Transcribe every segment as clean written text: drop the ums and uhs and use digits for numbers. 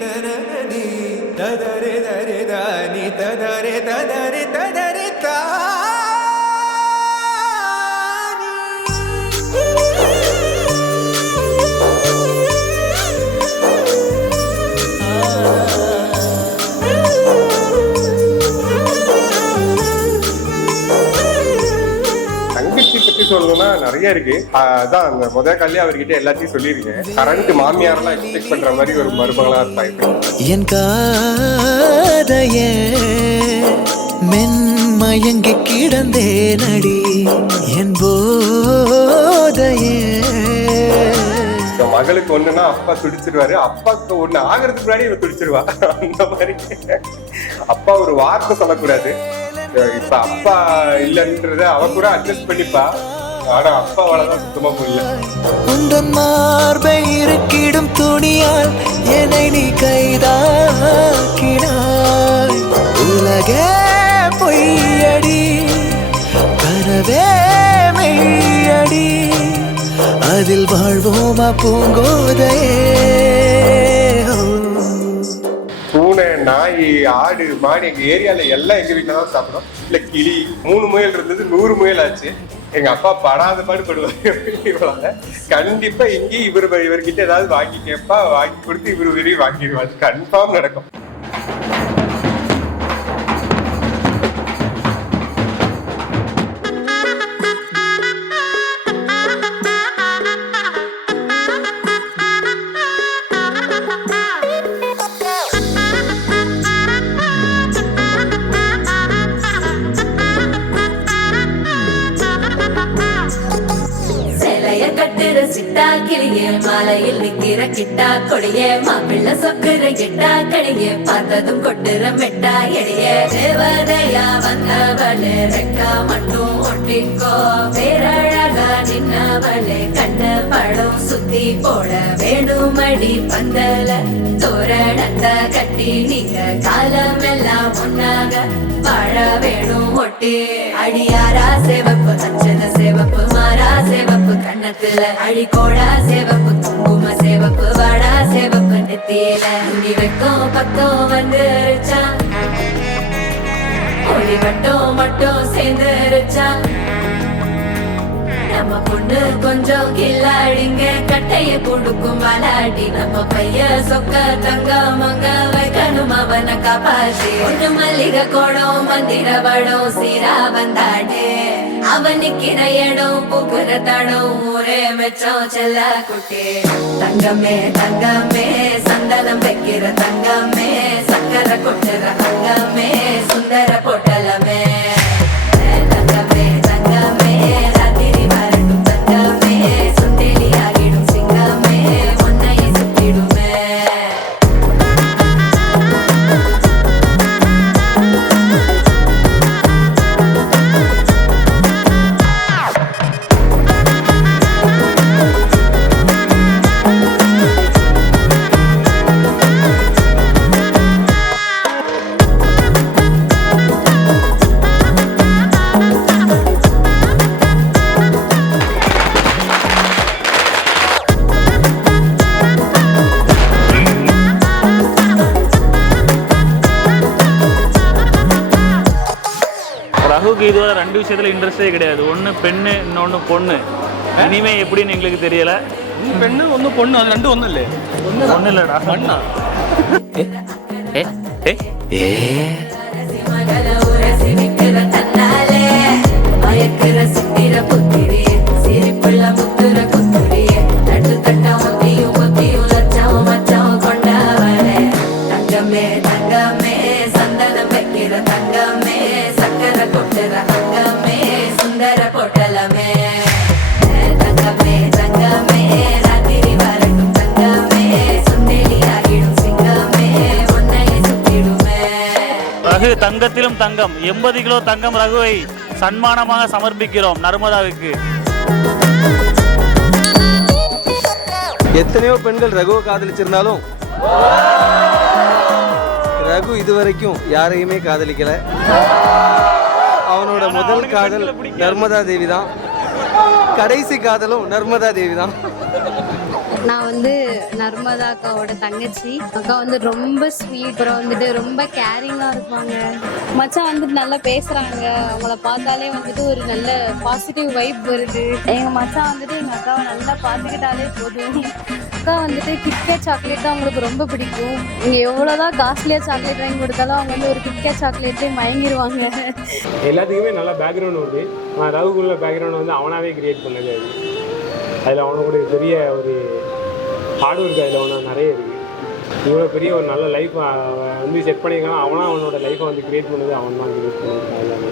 தனனி ததரே தரே தானி ததரே ததரே ததரே தா சொல்லணும்னா நிறைய இருக்கு. அதான் அந்த முதல் கல்வி அவர்கிட்ட எல்லாத்தையும் சொல்லியிருக்கேன். கரண்ட் மாமியாரெல்லாம் எக்ஸ்பெக்ட் பண்ற மாதிரி ஒரு மருமகளா இருப்பாங்க. என் காதைய மென்மயங்கி கிடந்தே நடி என் போதையே. மகளுக்கு ஒண்ணுன்னா அப்பா துடிச்சிருவாரு, அப்பாவுக்கு ஒண்ணு ஆகிறதுக்கு முன்னாடி இவ துடிச்சிருவா. அந்த மாதிரி அப்பா ஒரு வார்த்தை சொல்லக்கூடாது. இப்ப அப்பா இல்லைன்றத அவ கூட அட்ஜஸ்ட் பண்ணிப்பா. ஆனா அப்பாவாலதான் சுத்தமா முடியல. உந்தன் மார்பை இருக்கிடும் துணியால் என்னை நீ கைதாக்கினாய். உலகே பொய்யடி கனவே மெய்யடி அதில் வாழ்வோமா பூங்கோதையே. பூனை, நாய், ஆடு, மாடு எங்க ஏரியால எல்லாம் எங்க வீட்டுல தான் சாப்பிடும். இல்ல கிளி 3 முயல் இருந்தது, 100 முயல் ஆச்சு. எங்க அப்பா படாத பாடுபடுவாரு. கண்டிப்பா இங்கேயும் இவர்கிட்ட ஏதாவது வாங்கி கேட்பா, வாங்கி கொடுத்து இவரு வெளியே வாங்கிடுவாரு. கன்ஃபார்ம் நடக்கும். மாலையில் நிக்கிற கிட்டா கொடிய மாப்பிள்ள சொக்குற கிட்டா கடிய பார்த்ததும் கொட்டுற மெட்டா எடிய தேவதையா வந்தவளே ரெக்கா மட்டும் ஒட்டிக்கோ பேரழகா நின்னவளே கண்ண படம் சுத்தி போட வேணுமடி பந்தல தோரணத்தை கட்டி நீங்க காலமெல்லாம் ஒன்னாக வாழ வேணும் ஒட்டி. அடியாரா சேவப்பு அச்சத சேவப்பு மாறா சேவப்பு கண்ணத்துல அடிக்கோடா சேவப்பு குங்கும சேவப்பு வாடா சேவப்பு நெத்தியில துணி வைக்கும் பக்கம் வந்துருச்சா ஒளி மட்டும் சேர்ந்துருச்சா. நம்ம பொண்ணு கொஞ்சம் கில்லாடிங்க கட்டைய கொடுக்கும் வாலாடி. நம்ம பைய சொக்க தங்க மங்க வைக்கணும் அவனை காப்பாத்தி. ஒண்ணு மல்லிகை கோடம் மந்திர வடம் சீரா வந்தாடே அவன் நிக்கிற இடம் பூக்குற தடம் ஊரே மெச்சம் செல்ல குட்டி. தங்கமே தங்கமே சந்தனம் வைக்கிற தங்கமே சக்கரை கொட்டுற தங்கமே சுந்தர பொட்டலமே. தங்கமே தங்கமே ராத்திரி வரட்டும் தங்கமே சுந்தேலி ஆகிடும் சிங்கமே ஒன்னைய சுத்திடுமே. ரகுக்கு இதுவரை 2 விஷயத்துல இன்ட்ரெஸ்டே கிடையாது. ஒன்று பெண்ணு, இன்னொன்று பொண்ணு. இனிமே எப்படின்னு எங்களுக்கு தெரியல. பெண்ணு ஒன்று பொண்ணு, அது 2 ஒன்றும் இல்லை. ஒன்றும் இல்லைடா மண்ணா சந்தனம் வைக்கிற தங்கமே சக்கரை கொட்டுற தங்கமே சுந்தர பொட்டலமே. தங்கமே தங்கமே ராத்திரி வரட்டும் தங்கமே சுந்தேலி ஆகிடும் சிங்கமே ஒன்னைய சுத்திடுமே. ரகு தங்கத்திலும் தங்கம் 80 கிலோ தங்கம் ரகுவை சன்மானமாக சமர்ப்பிக்கிறோம் நர்மதாவுக்கு. எத்தனையோ பெண்கள் ரகுவை காதலிச்சிருந்தாலும் ரகு இதுவரைக்கும் யாரையுமே காதலிக்கல. அவனோட முதல் காதல் நர்மதா தேவி தான், கடைசி காதலும் நர்மதா தேவி தான். நான் வந்து நர்மதா அக்காவோட தங்கச்சி. அக்கா வந்து ரொம்ப ஸ்வீட், அப்புறம் வந்துட்டு ரொம்ப கேரிங்காக இருப்பாங்க. மச்சான் வந்துட்டு நல்லா பேசுகிறாங்க. அவங்கள பார்த்தாலே வந்துட்டு ஒரு நல்ல பாசிட்டிவ் வைப் வருது. எங்கள் மச்சான் வந்துட்டு எங்கள் அக்காவை நல்லா பார்த்துக்கிட்டாலே போதும். அக்கா வந்துட்டு கிட்கேட் சாக்லேட் தான் அவங்களுக்கு ரொம்ப பிடிக்கும். நீங்கள் எவ்வளோதான் காஸ்ட்லியாக சாக்லேட் வாங்கி கொடுத்தாலும் அவங்க வந்து ஒரு கிட்கேட் சாக்லேட்லேயே மயங்கிடுவாங்க. எல்லாத்துக்குமே நல்ல பேக்ரவுண்ட் வருது. ஆனால் ரகுக்குள்ள பேக்ரவுண்ட் வந்து அவனாவே கிரியேட் பண்ணது. அதில் அவனுடைய பெரிய ஒரு ஹார்ட் ஒர்க் அதில் அவனை நிறைய இருக்குது. இவ்வளோ பெரிய ஒரு நல்ல லைஃப் வந்து செட் பண்ணியிருக்கான். அவனோட லைஃப்பை வந்து கிரியேட் பண்ணது அவன் தான் கிரியேட் பண்ணியிருக்கான் எல்லாமே.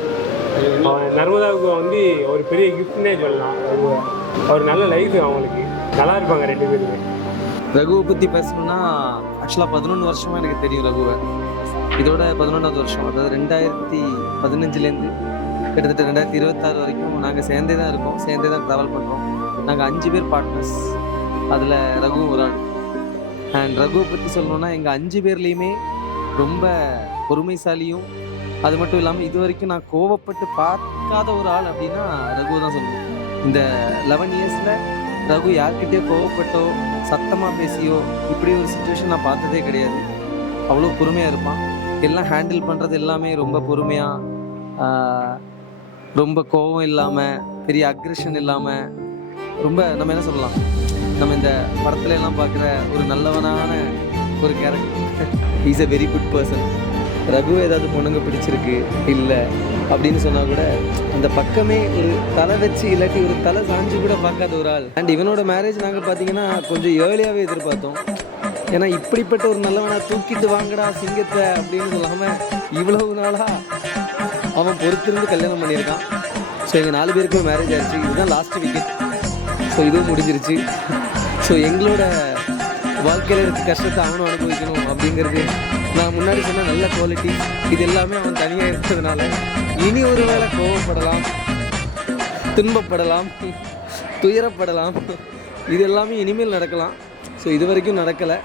அவன் நர்மதாவுக்கு வந்து ஒரு பெரிய கிஃப்ட்னே சொல்லலாம். ஒரு நல்ல லைஃப் அவங்களுக்கு நல்லா இருப்பாங்க 2 பேருமே. ரகுவை பற்றி பேசணும்னா ஆக்சுவலாக 11 வருஷமாக எனக்கு தெரியும் ரகுவை. இதோட 11வது வருஷம், அதாவது 2015லேருந்து கிட்டத்தட்ட 2026 வரைக்கும் நாங்கள் சேர்ந்தே தான் இருக்கோம், சேர்ந்தே தான் ட்ராவல் பண்ணுறோம். நாங்கள் 5 பேர் பார்ட்னர்ஸ், அதில் ரகுவும் ஒரு ஆள். அண்ட் ரகுவை பற்றி சொல்லணுன்னா எங்கள் 5 பேர்லேயுமே ரொம்ப பொறுமைசாலியும், அது மட்டும் இல்லாமல் இது வரைக்கும் நான் கோவப்பட்டு பார்க்காத ஒரு ஆள் அப்படின்னா ரகு தான் சொல்லணும். இந்த 11 இயர்ஸில் ரகு யார்கிட்டயோ கோவப்பட்டோ சத்தமாக பேசியோ இப்படி ஒரு சுச்சுவேஷன் நான் பார்த்ததே கிடையாது. அவ்வளோ பொறுமையாக இருப்பான். எல்லாம் ஹேண்டில் பண்ணுறது எல்லாமே ரொம்ப பொறுமையாக, ரொம்ப கோவம் இல்லாமல், பெரிய அக்ரெஷன் இல்லாமல், ரொம்ப நம்ம என்ன சொல்லலாம், நம்ம இந்த படத்துல எல்லாம் பார்க்குற ஒரு நல்லவனான ஒரு character. Is a very good person. Raghu ஏதாவது பொண்ணுங்க பிடிச்சிருக்கு இல்லை அப்படின்னு சொன்னால் கூட அந்த பக்கமே ஒரு தலை வச்சு இல்லாட்டி ஒரு தலை சாஞ்சு கூட பார்க்காத ஒரு ஆள். அண்ட் இவனோட மேரேஜ் நாங்கள் பார்த்தீங்கன்னா கொஞ்சம் ஏர்லியாகவே எதிர்பார்த்தோம். ஏன்னா இப்படிப்பட்ட ஒரு நல்லவனா தூக்கிட்டு வாங்கடா சிங்கத்தை அப்படின்னு சொல்லாமல் இவ்வளவு நாளாக அவன் பொறுத்திருந்து கல்யாணம் பண்ணியிருக்கான். ஸோ எங்கள் 4 பேருக்கும் மேரேஜ் ஆயிடுச்சு. இதுதான் லாஸ்ட் விக்கெட். ஸோ இதுவும் முடிஞ்சிருச்சு. ஸோ எங்களோட வாழ்க்கையில் இருக்க கஷ்டத்தை அவனும் அனுபவிக்கணும் அப்படிங்கிறது நான் முன்னாடி சொன்ன நல்ல குவாலிட்டி. இது எல்லாமே அவன் தனியாக இருக்கிறதுனால இனி ஒரு வேளை கோவப்படலாம், துன்பப்படலாம், துயரப்படலாம். இது எல்லாமே இனிமேல் நடக்கலாம். ஸோ இது வரைக்கும் நடக்கலை,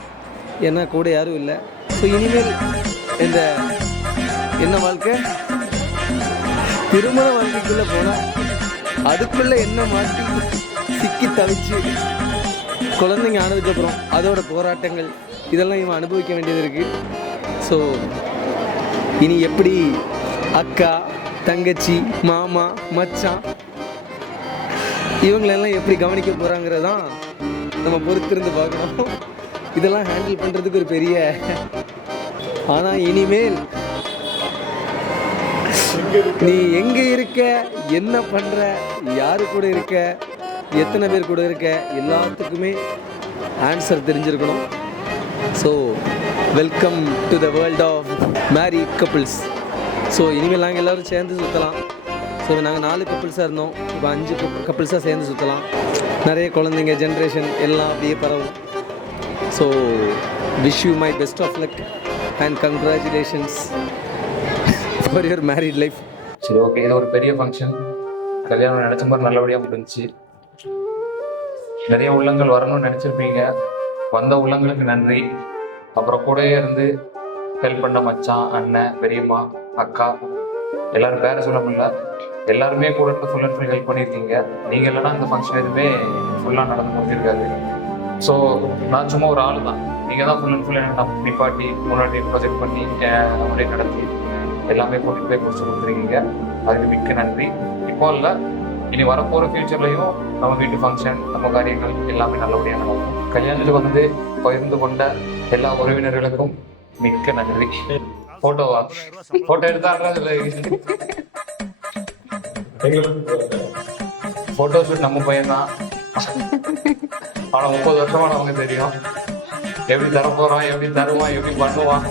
ஏன்னா கூட யாரும் இல்லை. ஸோ இனிமேல் இந்த என்ன வாழ்க்கை, திருமண வாழ்க்கைக்குள்ளே போனால் அதுக்குள்ளே என்ன மாட்டி சிக்கி தவிச்சு குழந்தைங்க ஆனதுக்கப்புறம் அதோட போராட்டங்கள் இதெல்லாம் இவன் அனுபவிக்க வேண்டியது இருக்குது. ஸோ இனி எப்படி அக்கா, தங்கச்சி, மாமா, மச்சான் இவங்களெல்லாம் எப்படி கவனிக்க போகிறாங்கிறதான் நம்ம பொறுத்திருந்து பார்க்கணும். இதெல்லாம் ஹேண்டில் பண்ணுறதுக்கு ஒரு பெரிய, ஆனால் இனிமேல் நீ எங்கே இருக்க, என்ன பண்ணுற, யாரு கூட இருக்க, எத்தனை பேர் கூட இருக்க, எல்லாத்துக்குமே ஆன்சர் தெரிஞ்சிருக்கணும். So welcome to the world of married couples. ஸோ இனிமேல் நாங்கள் எல்லோரும் சேர்ந்து சுற்றலாம். ஸோ நாங்கள் 4 கப்புள்ஸாக இருந்தோம், இப்போ 5 கப்புள்ஸாக சேர்ந்து சுற்றலாம். நிறைய குழந்தைங்க ஜென்ரேஷன் எல்லாம் அப்படியே பரவும். So wish you my best of luck and congratulations for your married life. சரி, ஓகே. இது ஒரு பெரிய ஃபங்க்ஷன். கல்யாணம் நினச்ச மாதிரி நல்லபடியாக முடிஞ்சிச்சு. நிறைய உள்ளங்கள் வரணும்னு நினச்சிருப்பீங்க. வந்த உள்ளங்களுக்கு நன்றி. அப்புறம் கூடவே இருந்து ஹெல்ப் பண்ண மச்சான், அண்ணன், பெரியம்மா, அக்கா, எல்லாரும் பேர சொல்ல முடியல, எல்லாருமே கூட இருந்து ஃபுல் அண்ட் ஃபுல் ஹெல்ப் பண்ணியிருக்கீங்க. நீங்கள் இல்லைன்னா இந்த ஃபங்க்ஷன் எதுவுமே ஃபுல்லாக நடந்து முடிஞ்சிருக்காது. ஸோ நான் சும்மா ஒரு ஆள் தான். நீங்கள் தான் ஃபுல் அண்ட் ஃபுல் என்ன நிப்பாட்டி முன்னாடி ப்ரொஜெக்ட் பண்ணி நம்மளே நடத்தி எல்லாமே கூட்டிகிட்டு போய் முடிச்சு கொடுத்துருக்கீங்க. அதுக்கு மிக்க நன்றி. இப்போ இல்லை, இனி வரப்போகிற ஃபியூச்சர்லையும் நம்ம வீட்டு ஃபங்க்ஷன், நம்ம காரியங்கள் எல்லாமே நல்லபடியாக நடக்கும். கல்யாணத்துக்கு வந்து பகிர்ந்து கொண்ட எல்லா உறவினர்களுக்கும் மிக்க நன்றி. ஃபோட்டோ எடுத்தாடுறதுல ஃபோட்டோ ஷூட் நம்ம பையன் தான். ஆனால் 30 வருஷமா நமக்கு தெரியும் எப்படி தரப்போறான், எப்படி தருவான், எப்படி பண்ணுவான்.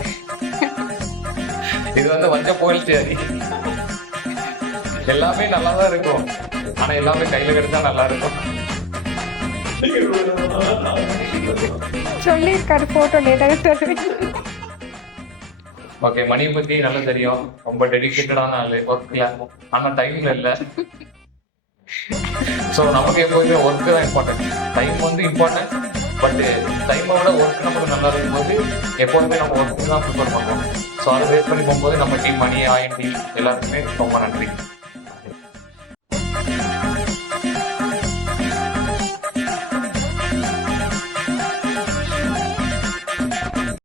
இது வந்து வச்ச போயிடுச்சு. எல்லாமே நல்லா தான் இருக்கும், ஆனா எல்லாமே கையில கிடைச்சா நல்லா இருக்கும். சொல்லியிருக்காரு ஃபோட்டோ லேட்டாக. ஓகே, மணியை பத்தி நல்லா தெரியும். ரொம்ப டெடிக்கேட்டடான ஆளு ஒர்க்ல, ஆனா டைம்ல இல்லை. ஸோ நமக்கு எப்போதுமே ஒர்க்கு தான் இம்பார்ட்டன்ட். டைம் வந்து இம்பார்ட்டன்ட், பட் டைமை விட ஒர்க் நமக்கு நல்லா இருக்கும்போது எப்போதுமே நம்ம ஒர்க்கு தான் ப்ரிஃபர் பண்ணுவோம். ஸோ அதை பேஸ் பண்ணி போகும்போது நம்ம டீம் மணி, ஆயன் டீம் எல்லாருக்குமே ரொம்ப நன்றி.